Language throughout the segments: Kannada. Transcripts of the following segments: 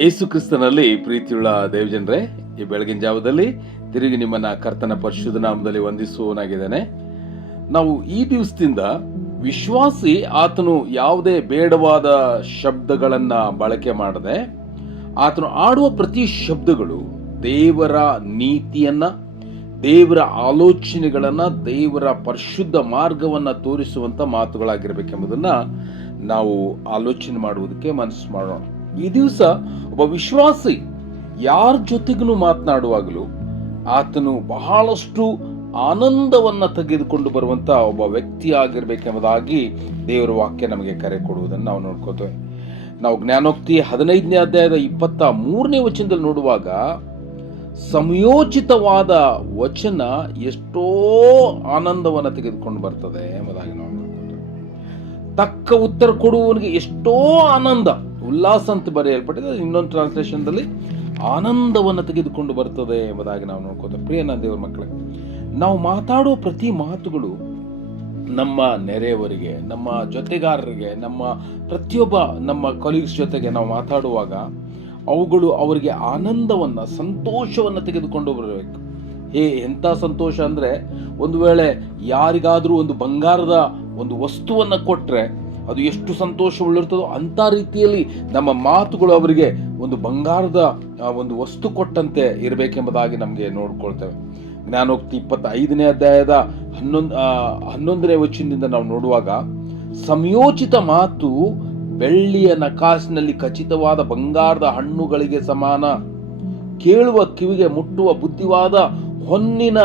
ಯೇಸು ಕ್ರಿಸ್ತನಲ್ಲಿ ಪ್ರೀತಿಯುಳ್ಳ ದೇವಜನರೇ, ಈ ಬೆಳಗಿನ ಜಾವದಲ್ಲಿ ತಿರುಗಿ ನಿಮ್ಮನ್ನ ಕರ್ತನ ಪರಿಶುದ್ಧ ನಾಮದಲ್ಲಿ ವಂದಿಸುವನಾಗಿದ್ದೇನೆ ನಾವು ಈ ದಿವಸದಿಂದ ವಿಶ್ವಾಸಿ ಆತನು ಯಾವುದೇ ಬೇಡವಾದ ಶಬ್ದಗಳನ್ನ ಬಳಕೆ ಮಾಡದೆ, ಆತನು ಆಡುವ ಪ್ರತಿ ಶಬ್ದಗಳು ದೇವರ ನೀತಿಯನ್ನ, ದೇವರ ಆಲೋಚನೆಗಳನ್ನ, ದೇವರ ಪರಿಶುದ್ಧ ಮಾರ್ಗವನ್ನ ತೋರಿಸುವಂತ ಮಾತುಗಳಾಗಿರ್ಬೇಕೆಂಬುದನ್ನ ನಾವು ಆಲೋಚನೆ ಮಾಡುವುದಕ್ಕೆ ಮನಸ್ಸು ಮಾಡೋಣ. ಈ ದಿವಸ ಒಬ್ಬ ವಿಶ್ವಾಸಿ ಯಾರ ಜೊತೆಗೂ ಮಾತನಾಡುವಾಗಲೂ ಆತನು ಬಹಳಷ್ಟು ಆನಂದವನ್ನ ತೆಗೆದುಕೊಂಡು ಬರುವಂತ ಒಬ್ಬ ವ್ಯಕ್ತಿ ಆಗಿರ್ಬೇಕೆಂಬುದಾಗಿ ದೇವರ ವಾಕ್ಯ ನಮಗೆ ಕರೆ ಕೊಡುವುದನ್ನು ನಾವು ನೋಡ್ಕೋತೇವೆ. ನಾವು ಜ್ಞಾನೋಕ್ತಿ ಹದಿನೈದನೇ ಅಧ್ಯಾಯದ ಇಪ್ಪತ್ತ ಮೂರನೇ ವಚನದಲ್ಲಿ ನೋಡುವಾಗ ಸಂಯೋಚಿತವಾದ ವಚನ ಎಷ್ಟೋ ಆನಂದವನ್ನು ತೆಗೆದುಕೊಂಡು ಬರ್ತದೆ ಎಂಬುದಾಗಿ ನಾವು ತಕ್ಕ ಉತ್ತರ ಕೊಡುವವನಿಗೆ ಎಷ್ಟೋ ಆನಂದ. ಉಲ್ಲಾಸ ಅಂತ ಬರೆಯಲ್ಪಟ್ಟಿದೆ. ಇನ್ನೊಂದು ಟ್ರಾನ್ಸ್ಲೇಷನ್ದಲ್ಲಿ ಆನಂದವನ್ನು ತೆಗೆದುಕೊಂಡು ಬರ್ತದೆ ಎಂಬುದಾಗಿ ನಾವು ನೋಡ್ಕೋತೇವೆ ಪ್ರಿಯನ ದೇವರ ಮಕ್ಕಳೇ, ನಾವು ಮಾತಾಡೋ ಪ್ರತಿ ಮಾತುಗಳು ನಮ್ಮ ನೆರೆಯವರಿಗೆ, ನಮ್ಮ ಜೊತೆಗಾರರಿಗೆ, ನಮ್ಮ ಪ್ರತಿಯೊಬ್ಬ ನಮ್ಮ ಕೊಲೀಗ್ಸ್ ಜೊತೆಗೆ ನಾವು ಮಾತಾಡುವಾಗ ಅವುಗಳು ಅವರಿಗೆ ಆನಂದವನ್ನ, ಸಂತೋಷವನ್ನ ತೆಗೆದುಕೊಂಡು ಬರಬೇಕು. ಹೇ, ಎಂಥ ಸಂತೋಷ ಅಂದ್ರೆ ಒಂದು ವೇಳೆ ಯಾರಿಗಾದರೂ ಒಂದು ಬಂಗಾರದ ಒಂದು ವಸ್ತುವನ್ನ ಕೊಟ್ರೆ ಅದು ಎಷ್ಟು ಸಂತೋಷವುಳ್ಳಿರ್ತದೋ ಅಂಥ ರೀತಿಯಲ್ಲಿ ನಮ್ಮ ಮಾತುಗಳು ಅವರಿಗೆ ಒಂದು ಬಂಗಾರದ ಒಂದು ವಸ್ತು ಕೊಟ್ಟಂತೆ ಇರಬೇಕೆಂಬುದಾಗಿ ನಮಗೆ ನೋಡ್ಕೊಳ್ತೇವೆ. ಜ್ಞಾನೋಕ್ತಿ ಇಪ್ಪತ್ತ ಐದನೇ ಅಧ್ಯಾಯದ ಹನ್ನೊಂದು ಹನ್ನೊಂದನೇ ವಚನದಿಂದ ನಾವು ನೋಡುವಾಗ ಸಂಯೋಚಿತ ಮಾತು ಬೆಳ್ಳಿಯ ನಕಾಸಿನಲ್ಲಿ ಖಚಿತವಾದ ಬಂಗಾರದ ಹಣ್ಣುಗಳಿಗೆ ಸಮಾನ, ಕೇಳುವ ಕಿವಿಗೆ ಮುಟ್ಟುವ ಬುದ್ಧಿವಾದ ಹೊನ್ನಿನ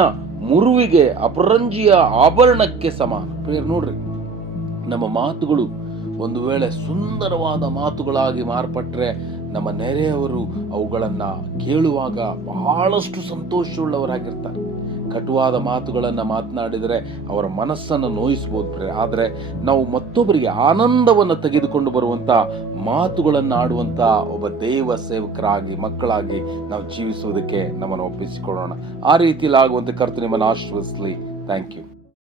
ಮುರುವಿಗೆ ಅಪರಂಜಿಯ ಆಭರಣಕ್ಕೆ ಸಮಾನ. ಪ್ರಿಯರ್, ನೋಡ್ರಿ. ನಮ್ಮ ಮಾತುಗಳು ಒಂದು ವೇಳೆ ಸುಂದರವಾದ ಮಾತುಗಳಾಗಿ ಮಾರ್ಪಟ್ರೆ ನಮ್ಮ ನೆರೆಯವರು ಅವುಗಳನ್ನು ಕೇಳುವಾಗ ಬಹಳಷ್ಟು ಸಂತೋಷವುಳ್ಳವರಾಗಿರ್ತಾರೆ. ಕಟುವಾದ ಮಾತುಗಳನ್ನು ಮಾತನಾಡಿದರೆ ಅವರ ಮನಸ್ಸನ್ನು ನೋಯಿಸ್ಬೋದು ಆದರೆ ನಾವು ಮತ್ತೊಬ್ಬರಿಗೆ ಆನಂದವನ್ನು ತೆಗೆದುಕೊಂಡು ಬರುವಂಥ ಮಾತುಗಳನ್ನು ಆಡುವಂಥ ಒಬ್ಬ ದೇವ ಸೇವಕರಾಗಿ, ಮಕ್ಕಳಾಗಿ ನಾವು ಜೀವಿಸುವುದಕ್ಕೆ ನಮ್ಮನ್ನು ಒಪ್ಪಿಸಿಕೊಳ್ಳೋಣ. ಆ ರೀತಿಯಲ್ಲಿ ಆಗುವಂತೆ ಕರ್ತು ನಿಮ್ಮನ್ನು ಆಶೀರ್ವದಿಸಲಿ. Thank you